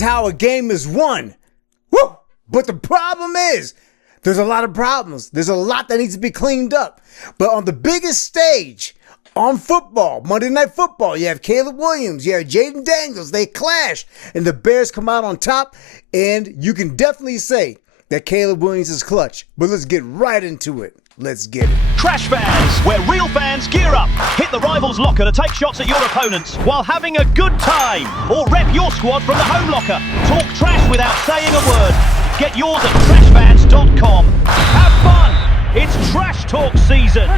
is how a game is won. Woo! But the problem is, there's a lot of problems. There's a lot that needs to be cleaned up. But on the biggest stage, on football, Monday Night Football, you have Caleb Williams, you have Jaden Daniels. They clash, and the Bears come out on top. And you can definitely say that Caleb Williams is clutch. But let's get right into it. Let's get it. Trash fans, where real fans gear up, hit the rival's locker to take shots at your opponents while having a good time, or rep your squad from the home locker. Talk trash without saying a word. Get yours at trashfans.com. Have fun. It's trash talk season.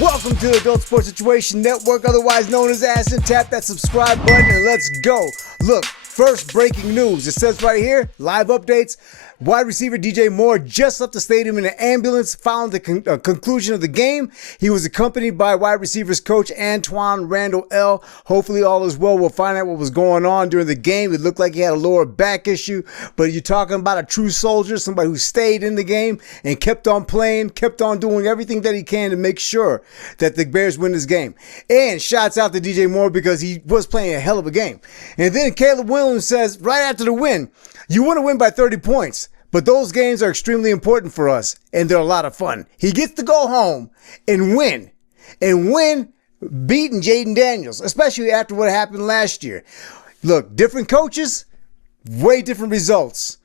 Welcome to the Adult Sports Situation Network, otherwise known as ASSN. Tap that subscribe button and let's go. Look, first breaking news. It says right here, live updates. Wide receiver DJ Moore just left the stadium in an ambulance following the conclusion of the game. He was accompanied by wide receivers coach Antoine Randall L. Hopefully all is well. We'll find out what was going on during the game. It looked like he had a lower back issue, but you're talking about a true soldier, somebody who stayed in the game and kept on playing, kept on doing everything that he can to make sure that the Bears win this game. And shouts out to DJ Moore because he was playing a hell of a game. And then Caleb Williams says right after the win, you want to win by 30 points. But those games are extremely important for us, and they're a lot of fun. He gets to go home and win beating Jaden Daniels, especially after what happened last year. Look, different coaches, way different results.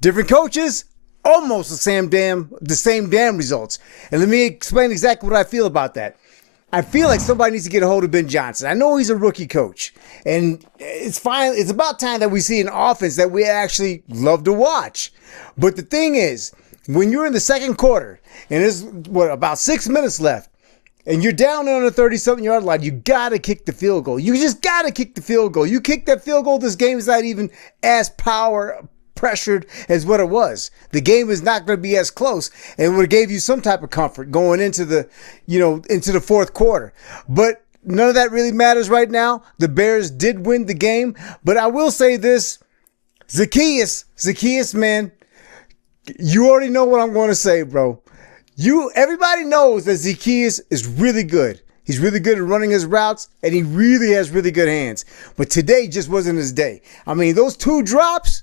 Different coaches, almost the same damn results. And let me explain exactly what I feel about that. I feel like somebody needs to get a hold of Ben Johnson. I know he's a rookie coach, and it's fine. It's about time that we see an offense that we actually love to watch. But the thing is, when you're in the second quarter, and there's, about 6 minutes left, and you're down on the 37-yard line, you got to kick the field goal. You just got to kick the field goal. You kick that field goal, this game is not even as pressured as what it was. The game is not going to be as close, and it would have gave you some type of comfort going into the, into the fourth quarter. But none of that really matters right now. The Bears did win the game, but I will say this, Zacchaeus, man, you already know what I'm going to say, bro. Everybody knows that Zacchaeus is really good. He's really good at running his routes, and he really has really good hands. But today just wasn't his day. I mean, those two drops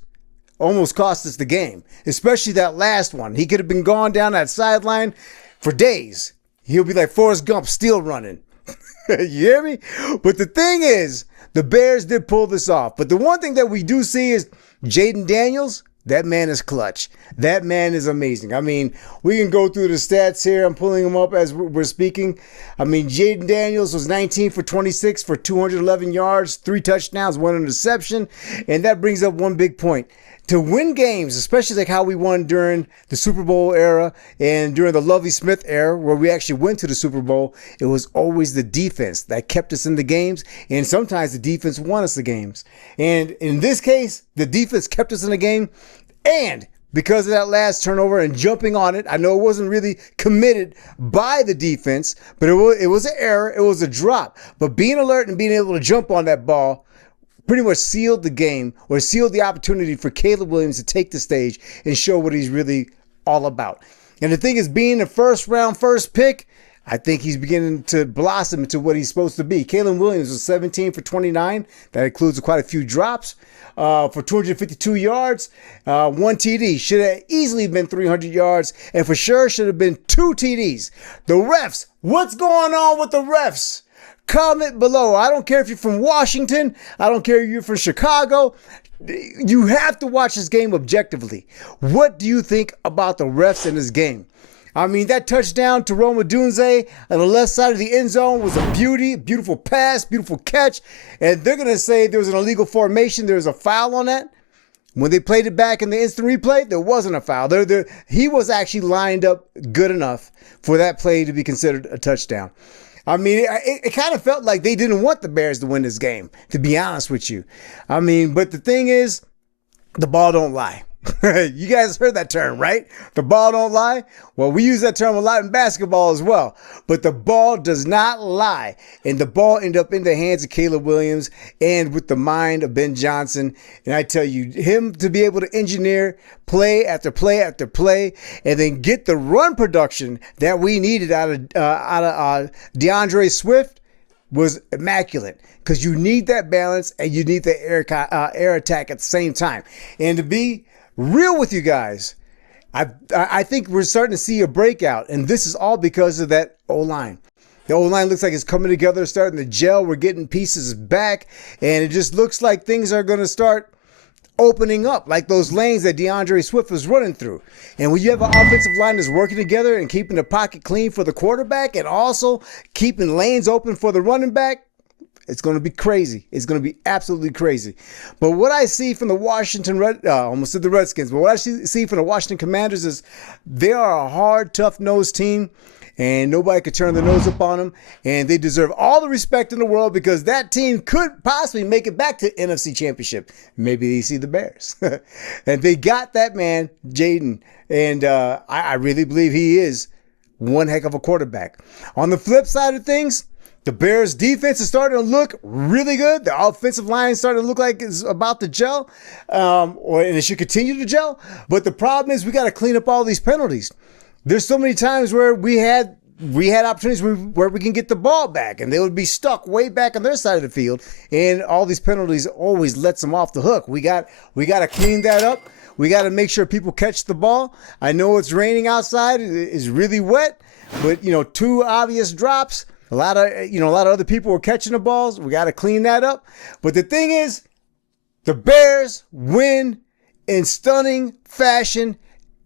almost cost us the game, especially that last one. He could have been gone down that sideline for days. He'll be like Forrest Gump, still running. You hear me? But the thing is, the Bears did pull this off. But the one thing that we do see is Jaden Daniels. That man is clutch. That man is amazing. I mean, we can go through the stats here. I'm pulling them up as we're speaking. I mean, Jaden Daniels was 19 for 26 for 211 yards, 3 touchdowns, 1 interception. And that brings up one big point. To win games, especially like how we won during the Super Bowl era and during the Lovie Smith era, where we actually went to the Super Bowl, it was always the defense that kept us in the games, and sometimes the defense won us the games. And in this case, the defense kept us in the game, and because of that last turnover and jumping on it, I know it wasn't really committed by the defense, but it was an error, it was a drop. But being alert and being able to jump on that ball pretty much sealed the game, or sealed the opportunity for Caleb Williams to take the stage and show what he's really all about. And the thing is, being the first pick, I think he's beginning to blossom into what he's supposed to be. Caleb Williams was 17 for 29. That includes quite a few drops for 252 yards, 1 TD. Should have easily been 300 yards, and for sure should have been 2 TDs. The refs, what's going on with the refs? Comment below. I don't care if you're from Washington. I don't care if you're from Chicago. You have to watch this game objectively. What do you think about the refs in this game? I mean, that touchdown to Roma Dunze on the left side of the end zone was a beautiful pass, beautiful catch. And they're going to say there was an illegal formation. There was a foul on that. When they played it back in the instant replay, there wasn't a foul. He was actually lined up good enough for that play to be considered a touchdown. I mean, it kind of felt like they didn't want the Bears to win this game, to be honest with you. I mean, but the thing is, the ball don't lie. You guys heard that term, right? The ball don't lie. Well, we use that term a lot in basketball as well. But the ball does not lie. And the ball ended up in the hands of Caleb Williams and with the mind of Ben Johnson. And I tell you, him to be able to engineer play after play after play and then get the run production that we needed out of DeAndre Swift, was immaculate because you need that balance and you need the air attack at the same time. And to be real with you guys, I think we're starting to see a breakout, and this is all because of that O-line. The O-line looks like it's coming together, starting to gel. We're getting pieces back, and it just looks like things are going to start opening up, like those lanes that DeAndre Swift was running through. And when you have an offensive line that's working together and keeping the pocket clean for the quarterback and also keeping lanes open for the running back, it's going to be crazy. It's going to be absolutely crazy. But what I see from the almost said the Redskins, but what I see from the Washington Commanders is they are a hard, tough-nosed team, and nobody could turn their nose up on them. And they deserve all the respect in the world because that team could possibly make it back to NFC Championship. Maybe they see the Bears. And they got that man, Jaden. And I really believe he is one heck of a quarterback. On the flip side of things, the Bears defense is starting to look really good. The offensive line is starting to look like it's about to gel, and it should continue to gel. But the problem is we got to clean up all these penalties. There's so many times where we had opportunities where we can get the ball back, and they would be stuck way back on their side of the field, and all these penalties always lets them off the hook. We got to clean that up. We got to make sure people catch the ball. I know it's raining outside; it's really wet, but 2 obvious drops. A lot of other people were catching the balls. We got to clean that up. But the thing is, the Bears win in stunning fashion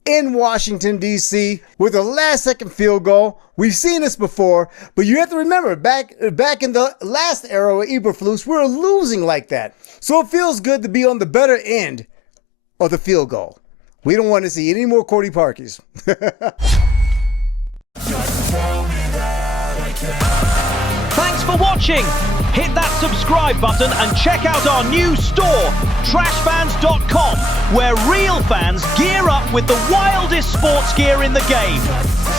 in Washington, D.C. with a last-second field goal. We've seen this before, but you have to remember, back in the last era of Eberflus, we were losing like that. So it feels good to be on the better end of the field goal. We don't want to see any more Cody Parkeys. Thanks for watching. Hit that subscribe button and check out our new store, trashfans.com, where real fans gear up with the wildest sports gear in the game.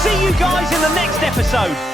See you guys in the next episode.